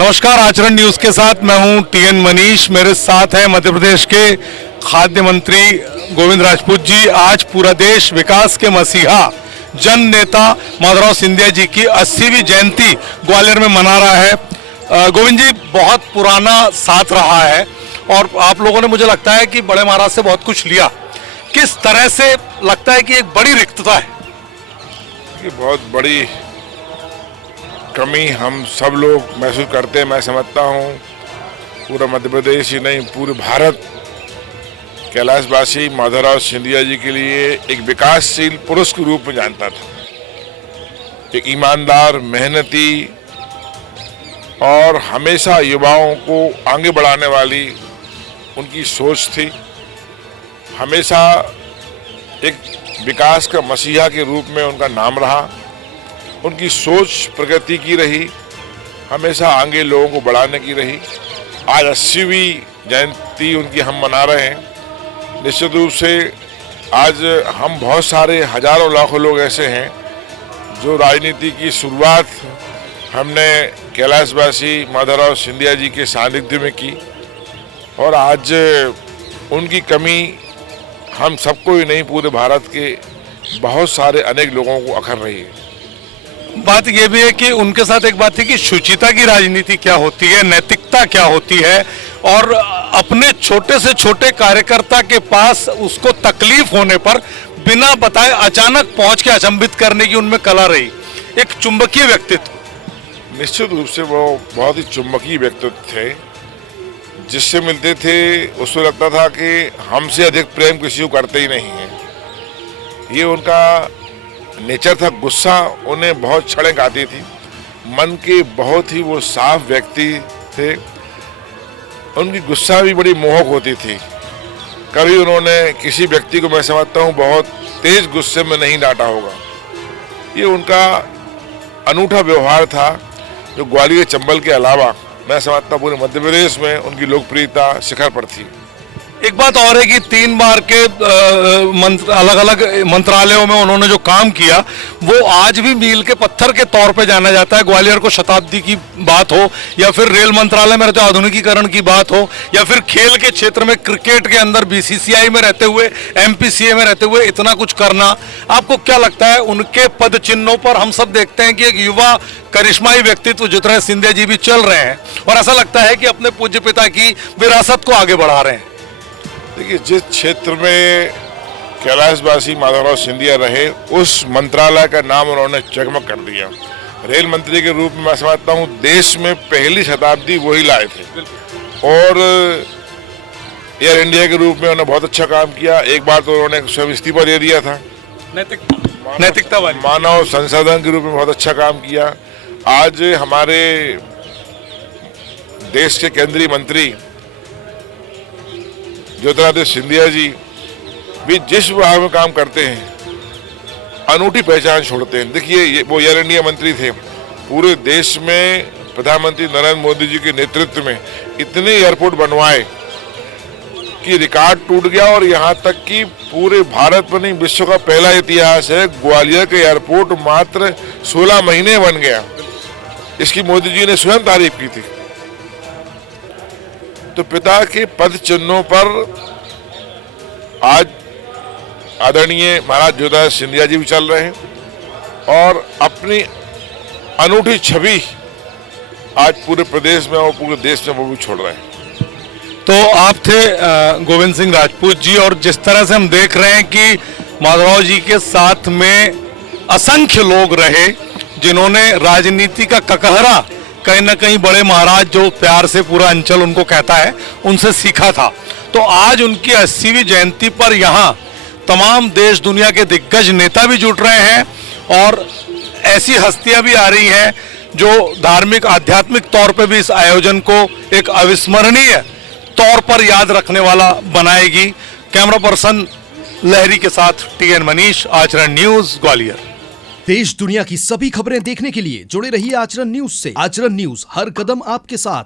नमस्कार, आचरण न्यूज के साथ मैं हूं टीएन मनीष। मेरे साथ है मध्य प्रदेश के खाद्य मंत्री गोविंद राजपूत जी। आज पूरा देश विकास के मसीहा जन नेता माधवराव सिंधिया जी की 80वीं जयंती ग्वालियर में मना रहा है। गोविंद जी, बहुत पुराना साथ रहा है और आप लोगों ने, मुझे लगता है कि बड़े महाराज से बहुत कुछ लिया। किस तरह से लगता है कि एक बड़ी रिक्तता है? ये बहुत बड़ी कमी हम सब लोग महसूस करते हैं। मैं समझता हूँ पूरा मध्य प्रदेश ही नहीं, पूरे भारत कैलाशवासी माधवराव सिंधिया जी के लिए एक विकासशील पुरुष के रूप में जानता था। एक ईमानदार, मेहनती और हमेशा युवाओं को आगे बढ़ाने वाली उनकी सोच थी। हमेशा एक विकास का मसीहा के रूप में उनका नाम रहा। उनकी सोच प्रगति की रही, हमेशा आगे लोगों को बढ़ाने की रही। आज 80वीं जयंती उनकी हम मना रहे हैं। निश्चित रूप से आज हम बहुत सारे हजारों लाखों लोग ऐसे हैं जो राजनीति की शुरुआत हमने कैलाशवासी माधवराव सिंधिया जी के सानिध्य में की और आज उनकी कमी हम सबको ही नहीं, पूरे भारत के बहुत सारे अनेक लोगों को अखर रही है। बात यह भी है कि उनके साथ एक बात थी कि शुचिता की राजनीति क्या होती है, नैतिकता क्या होती है, और अपने छोटे से छोटे कार्यकर्ता के पास उसको तकलीफ होने पर बिना बताए अचानक पहुंच के अचंभित करने की उनमें कला रही। एक चुंबकीय व्यक्तित्व। निश्चित रूप से वो बहुत ही चुंबकीय व्यक्तित्व थे। जिससे मिलते थे उसको लगता था कि हमसे अधिक प्रेम किसी को करते ही नहीं है। ये उनका नेचर था। गुस्सा उन्हें बहुत क्षणिक आती थी। मन के बहुत ही वो साफ व्यक्ति थे। उनकी गुस्सा भी बड़ी मोहक होती थी। कभी उन्होंने किसी व्यक्ति को, मैं समझता हूँ, बहुत तेज गुस्से में नहीं डांटा होगा। ये उनका अनूठा व्यवहार था जो ग्वालियर चंबल के अलावा मैं समझता हूँ पूरे मध्य प्रदेश में उनकी लोकप्रियता शिखर पर थी। एक बात और है कि 3 बार के अलग अलग मंत्रालयों में उन्होंने जो काम किया वो आज भी मील के पत्थर के तौर पे जाना जाता है। ग्वालियर को शताब्दी की बात हो या फिर रेल मंत्रालय में रहते आधुनिकीकरण की बात हो या फिर खेल के क्षेत्र में क्रिकेट के अंदर बीसीसीआई में रहते हुए, एमपीसीए में रहते हुए इतना कुछ करना, आपको क्या लगता है? उनके पद चिन्हों पर हम सब देखते हैं कि एक युवा करिश्माई व्यक्तित्व जितना सिंधिया जी भी चल रहे हैं और ऐसा लगता है कि अपने पूज्य पिता की विरासत को आगे बढ़ा रहे हैं। देखिए, जिस क्षेत्र में कैलाशवासी माधवराव सिंधिया रहे उस मंत्रालय का नाम उन्होंने जगमग कर दिया। रेल मंत्री के रूप में मैं समझता हूँ देश में पहली शताब्दी वही लाए थे और एयर इंडिया के रूप में उन्होंने बहुत अच्छा काम किया। एक बार तो उन्होंने स्वयं इस्तीफा दे दिया था। नैतिकता वाली मानव संसाधन के रूप में बहुत अच्छा काम किया। आज हमारे देश के केंद्रीय मंत्री ज्योतिरादित्य सिंधिया जी भी जिस विभाग में काम करते हैं अनूठी पहचान छोड़ते हैं। देखिए, वो एयर इंडिया मंत्री थे। पूरे देश में प्रधानमंत्री नरेंद्र मोदी जी के नेतृत्व में इतने एयरपोर्ट बनवाए कि रिकॉर्ड टूट गया और यहाँ तक कि पूरे भारत में नहीं, विश्व का पहला इतिहास है ग्वालियर के एयरपोर्ट मात्र 16 महीने बन गया। इसकी मोदी जी ने स्वयं तारीफ की थी। तो पिता के पद चिन्हों पर आज आदरणीय महाराज ज्योतिरादित्य सिंधिया जी भी चल रहे हैं और अपनी अनूठी छवि आज पूरे प्रदेश में और पूरे देश में वो भी छोड़ रहे हैं। तो आप थे गोविंद सिंह राजपूत जी, और जिस तरह से हम देख रहे हैं कि माधवराव जी के साथ में असंख्य लोग रहे जिन्होंने राजनीति का ककहरा कहीं ना कहीं बड़े महाराज, जो प्यार से पूरा अंचल उनको कहता है, उनसे सीखा था। तो आज उनकी 80वीं जयंती पर यहाँ तमाम देश दुनिया के दिग्गज नेता भी जुट रहे हैं और ऐसी हस्तियां भी आ रही हैं जो धार्मिक, आध्यात्मिक तौर पे भी इस आयोजन को एक अविस्मरणीय तौर पर याद रखने वाला बनाएगी। कैमरा पर्सन लहरी के साथ टीएन मनीष, आचरण न्यूज, ग्वालियर। देश दुनिया की सभी खबरें देखने के लिए जुड़े रहिए आचरण न्यूज से। आचरण न्यूज, हर कदम आपके साथ।